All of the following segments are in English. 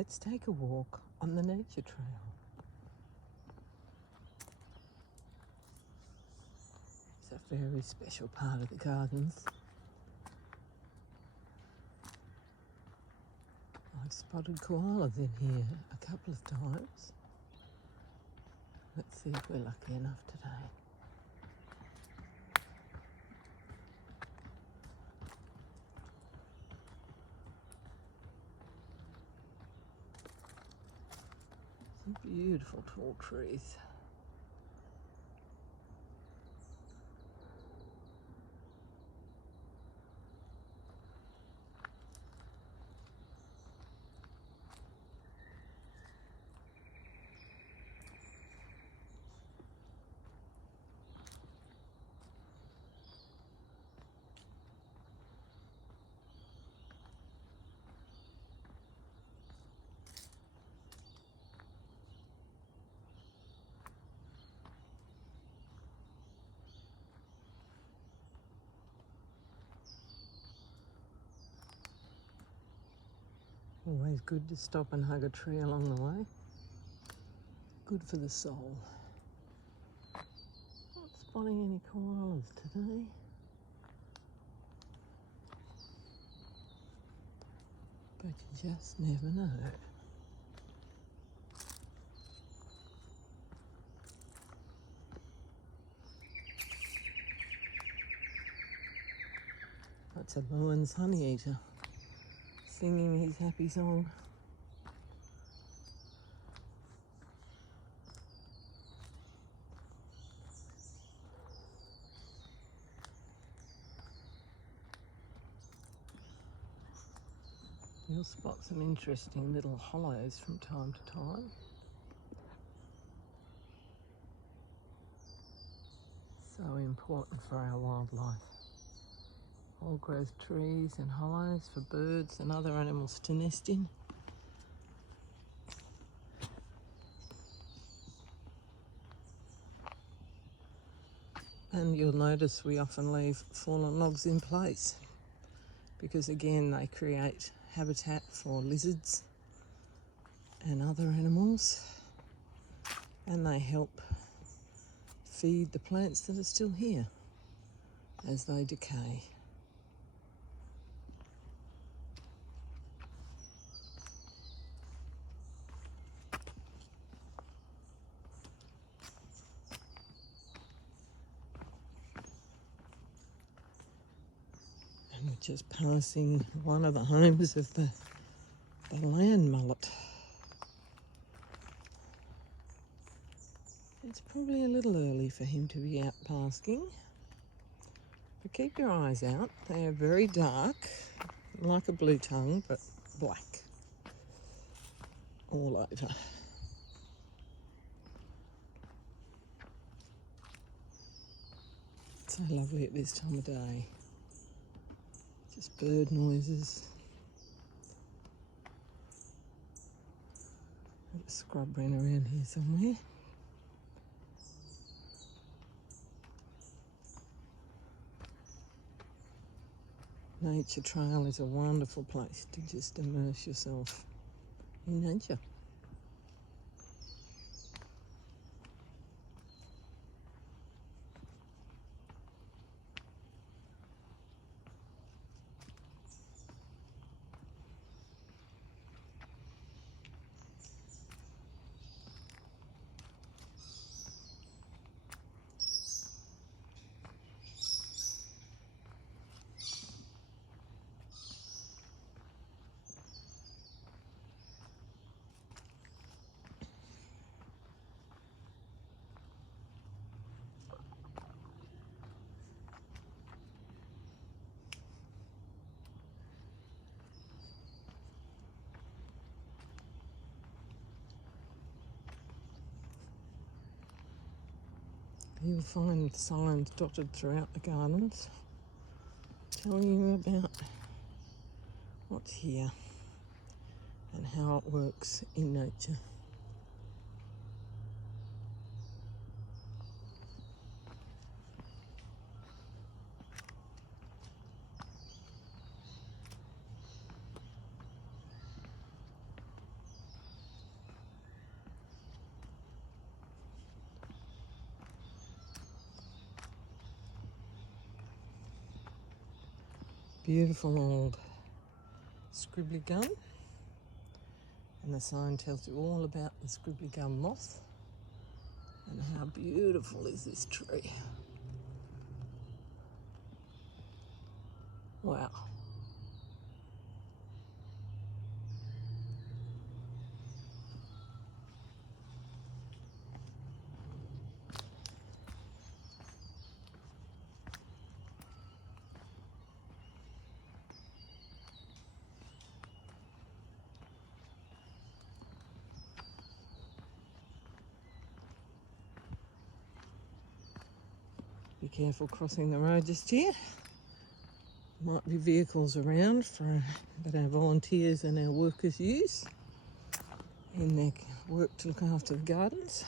Let's take a walk on the nature trail. It's a very special part of the gardens. I've spotted koalas in here a couple of times. Let's see if we're lucky enough today. Some beautiful tall trees. Always good to stop and hug a tree along the way. Good for the soul. Not spotting any koalas today. But you just never know. That's a Bowen's honey eater singing his happy song. You'll spot some interesting little hollows from time to time. So important for our wildlife. Old growth trees and hollows for birds and other animals to nest in. And you'll notice we often leave fallen logs in place because again they create habitat for lizards and other animals, and they help feed the plants that are still here as they decay. And we're just passing one of the homes of the land mullet. It's probably a little early for him to be out basking, but keep your eyes out. They are very dark, like a blue tongue, but black all over. So lovely at this time of day. Just bird noises. Got a scrub wren around here somewhere. Nature Trail is a wonderful place to just immerse yourself in nature. You'll find signs dotted throughout the gardens telling you about what's here and how it works in nature. beautiful old scribbly gum, and the sign tells you all about the scribbly gum moth. And how beautiful is this tree? Wow. Be careful crossing the road just here. Might be vehicles around that our volunteers and our workers use in their work to look after the gardens.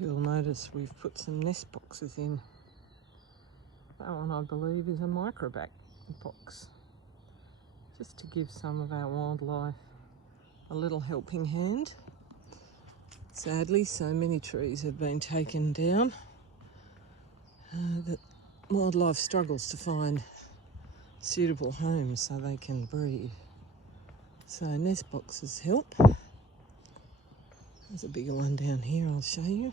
You'll notice we've put some nest boxes in. That one, I believe, is a microbac box, just to give some of our wildlife a little helping hand. Sadly, so many trees have been taken down that wildlife struggles to find suitable homes so they can breed. So nest boxes help. There's a bigger one down here, I'll show you.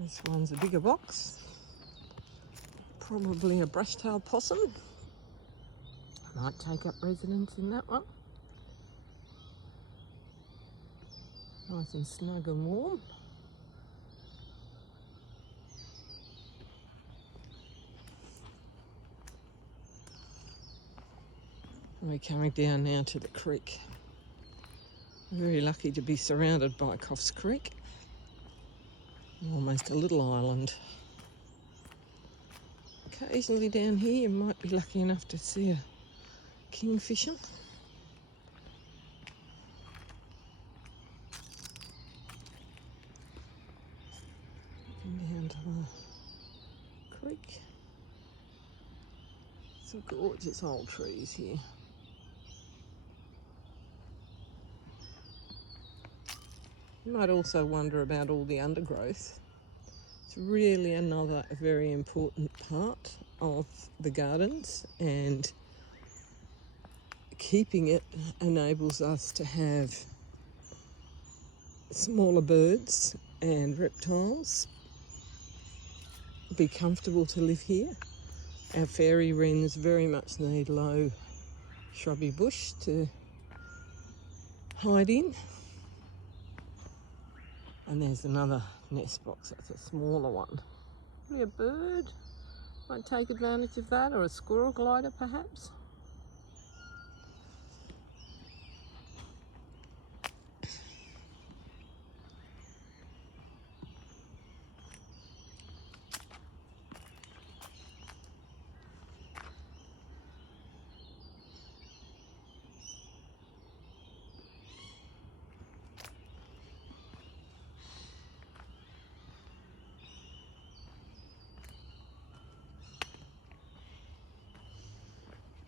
This one's a bigger box, probably a brush-tailed possum. Might take up residence in that one. Nice and snug and warm. And we're coming down now to the creek. We're very lucky to be surrounded by Coffs Creek. Almost a little island. Occasionally down here you might be lucky enough to see a kingfisher. Down to the creek. Some gorgeous old trees here. You might also wonder about all the undergrowth. It's really another very important part of the gardens, and keeping it enables us to have smaller birds and reptiles be comfortable to live here. Our fairy wrens very much need low shrubby bush to hide in. And there's another nest box, that's a smaller one. Maybe a bird might take advantage of that, or a squirrel glider perhaps.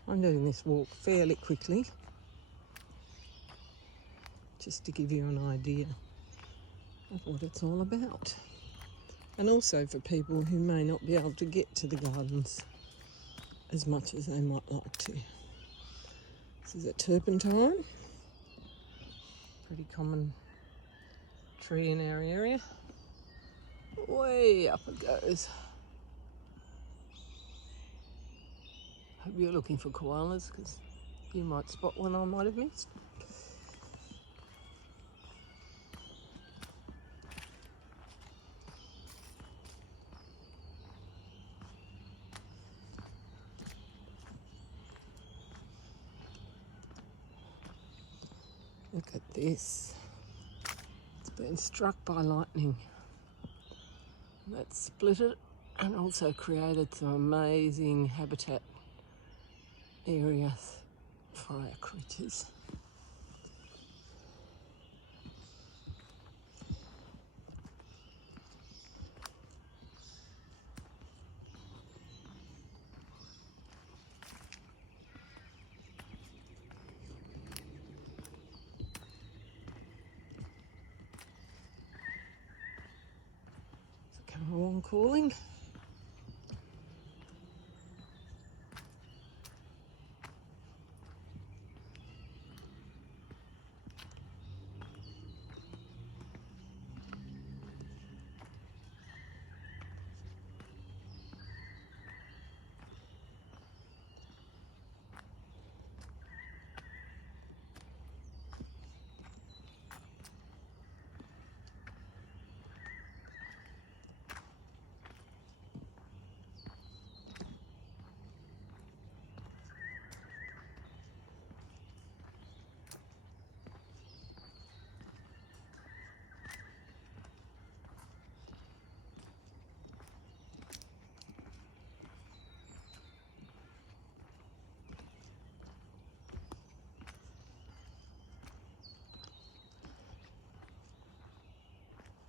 I'm doing this walk fairly quickly, just to give you an idea of what it's all about. And also for people who may not be able to get to the gardens as much as they might like to. This is a turpentine, pretty common tree in our area. Way up it goes. Hope you're looking for koalas, because you might spot one I might have missed. Look at this. It's been struck by lightning. That split it and also created some amazing habitat areas for our creatures. Warm calling.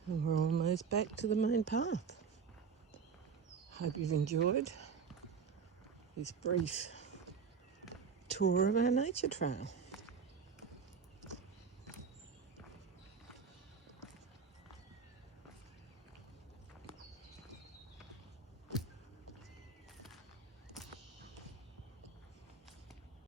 And we're almost back to the main path. Hope you've enjoyed this brief tour of our nature trail.